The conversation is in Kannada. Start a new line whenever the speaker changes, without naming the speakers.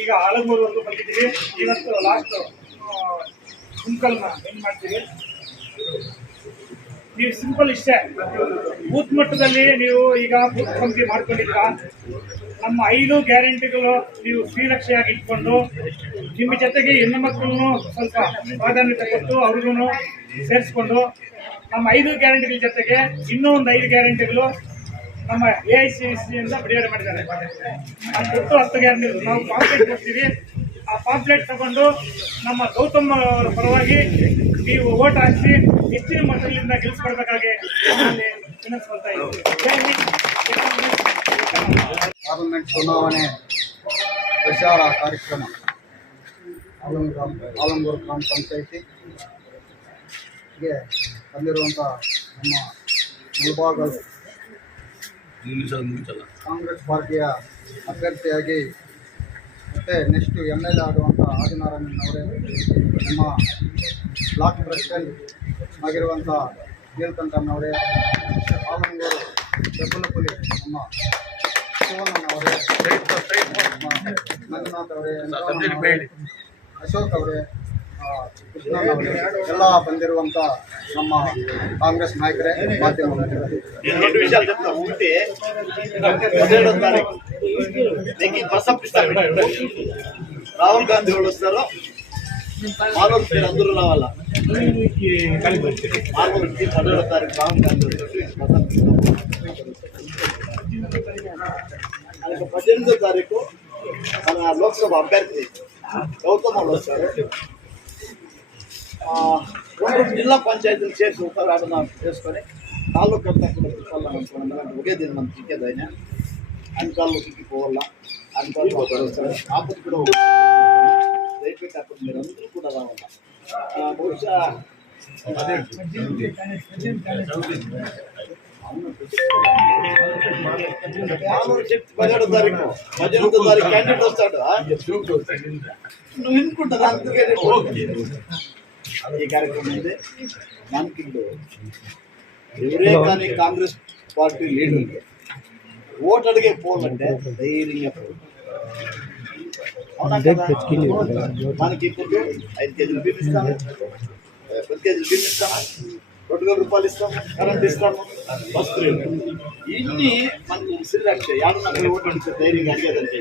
ಈಗ ಆಲಮೂರ್ವರೆಗೂ ಬಂದಿದ್ದೀವಿ. ಇವತ್ತು ಲಾಸ್ಟ್ ಕುಂಕಲ್ನ ಏನು ಮಾಡ್ತೀವಿ ನೀವು ಸಿಂಪಲ್ ಇಷ್ಟೇ. ಬೂತ್ ಮಟ್ಟದಲ್ಲಿ ನೀವು ಈಗ ಬೂತ್ ಕಮಿಟಿ ಮಾಡ್ಕೊಂಡಿದ್ದೀರಾ? ನಮ್ಮ ಐದು ಗ್ಯಾರಂಟಿಗಳು ನೀವು ಶ್ರೀರಕ್ಷೆಯಾಗಿ ಇಟ್ಕೊಂಡು ನಿಮ್ಮ ಜೊತೆಗೆ ಹೆಣ್ಣು ಮಕ್ಕಳನ್ನು ಸ್ವಲ್ಪ ಪ್ರಾಧಾನ್ಯತೆ ಕೊಟ್ಟು ಅವ್ರಿಗೂ ಸೇರಿಸ್ಕೊಂಡು ನಮ್ಮ ಐದು ಗ್ಯಾರಂಟಿಗಳ ಜೊತೆಗೆ ಇನ್ನೂ ಒಂದು ಐದು ಗ್ಯಾರಂಟಿಗಳು ನಮ್ಮ ಎ ಐ ಸಿ ಸಿಯಿಂದ ಬಿಡುಗಡೆ ಮಾಡಿದ್ದಾರೆ. ಅದು ಕೊಟ್ಟು ಹತ್ತಿಗೆ ಗ್ಯಾರಂಟಿ ನಾವು ಪಾಂಪ್ಲೆಟ್ ಕೊಡ್ತೀವಿ ಆ ಪಾಂಪ್ಲೆಟ್ ತಗೊಂಡು ನಮ್ಮ ಗೌತಮ್ ಅವರ ಪರವಾಗಿ ನೀವು ಓಟ್ ಹಾಕಿಸಿ ಹೆಚ್ಚಿನ ಮಟ್ಟದಿಂದ ಗೆಲ್ಲಿಸ್ಕೊಡ್ಬೇಕಾಗಿ ನಮ್ಮಲ್ಲಿ ವಿನಂತಿಸ್ಕೊಳ್ತಾ ಇದ್ದೀವಿ.
ಪಾರ್ಲಿಮೆಂಟ್ ಚುನಾವಣೆ ಪ್ರಚಾರ ಕಾರ್ಯಕ್ರಮ. ಆಲಂಗ್ರಾಮ್ ಆಲಂಗೂರು ಗ್ರಾಮ ಪಂಚಾಯಿತಿಗೆ ಬಂದಿರುವಂಥ ನಮ್ಮ ಮುಳಬಾಗಲ್ ಕಾಂಗ್ರೆಸ್ ಪಾರ್ಟಿಯ ಅಭ್ಯರ್ಥಿಯಾಗಿ ಮತ್ತೆ ನೆಕ್ಸ್ಟ್ ಎಂ ಎಲ್ ಎ ಆಗುವಂಥ ಆದಿನಾರಾಯಣನವರೇ ನಮ್ಮ ಬ್ಲಾಕ್ ಪ್ರೆಸಿಡೆಂಟ್ ಆಗಿರುವಂಥ ನೀಲಕಂಠನವರೇ ಆಲಂಗೂರು ಬೆಬ್ಬಲಪುಲಿ ನಮ್ಮ ಶಿವಣ್ಣನವರೇ ನಮ್ಮ ಮಂಜುನಾಥ್ ಅವರೇ ಅಶೋಕ್ ಅವರೇ ಅವರೇ ಎಲ್ಲ ಬಂದಿರುವಂತ ನಮ್ಮ ಕಾಂಗ್ರೆಸ್ ನಾಯಕರೇ ಮಾಧ್ಯಮ
ರಾಹುಲ್ ಗಾಂಧಿ ಉಳಿಸ್ತಾರೋ? ನಾವಲ್ಲ. ಹದಿನೇಳು ತಾರೀಕು ರಾಹುಲ್ ಗಾಂಧಿ ಅದಕ್ಕೆ ತಾರೀಕು ನನ್ನ ಲೋಕಸಭಾ ಅಭ್ಯರ್ಥಿ ಗೌತಮ್ ಉಳಿಸ್ತಾರೆ. జిల్లా పంచాయతీలు చేసి ఉపరాధన చేసుకొని తాలూకు అంతా కూడా తిప్పాలని అనుకోండి ఒకే దీన్ని మనం తిక్కేదైనా అంకాలు తిక్కిపోవాలా అంకాలు ఆపద కూడా దయపెట్టి అప్పుడు కూడా రావాలా. తారీఖు తారీఖు క్యాండిడేట్ వస్తాడు నువ్వు వినుకుంటా మనకి ఇప్పుడు ఎవరే కానీ కాంగ్రెస్ పార్టీ లీడర్ ఓటు అడిగే పోలంటే ధైర్యంగా? మనకి ఇప్పుడు ఐదు కేజీలు బియ్యం ఇస్తాము. పది కేజీలు బియ్యం ఇస్తాము. రెండు వేల రూపాయలు ఇస్తాము. కరెంట్ ఇస్తాము. వస్తువులు ఇన్ని మనకు శ్రీరక్ష యాడున్న ఓటు అడిగితే ధైర్యంగా అడిగేదంటే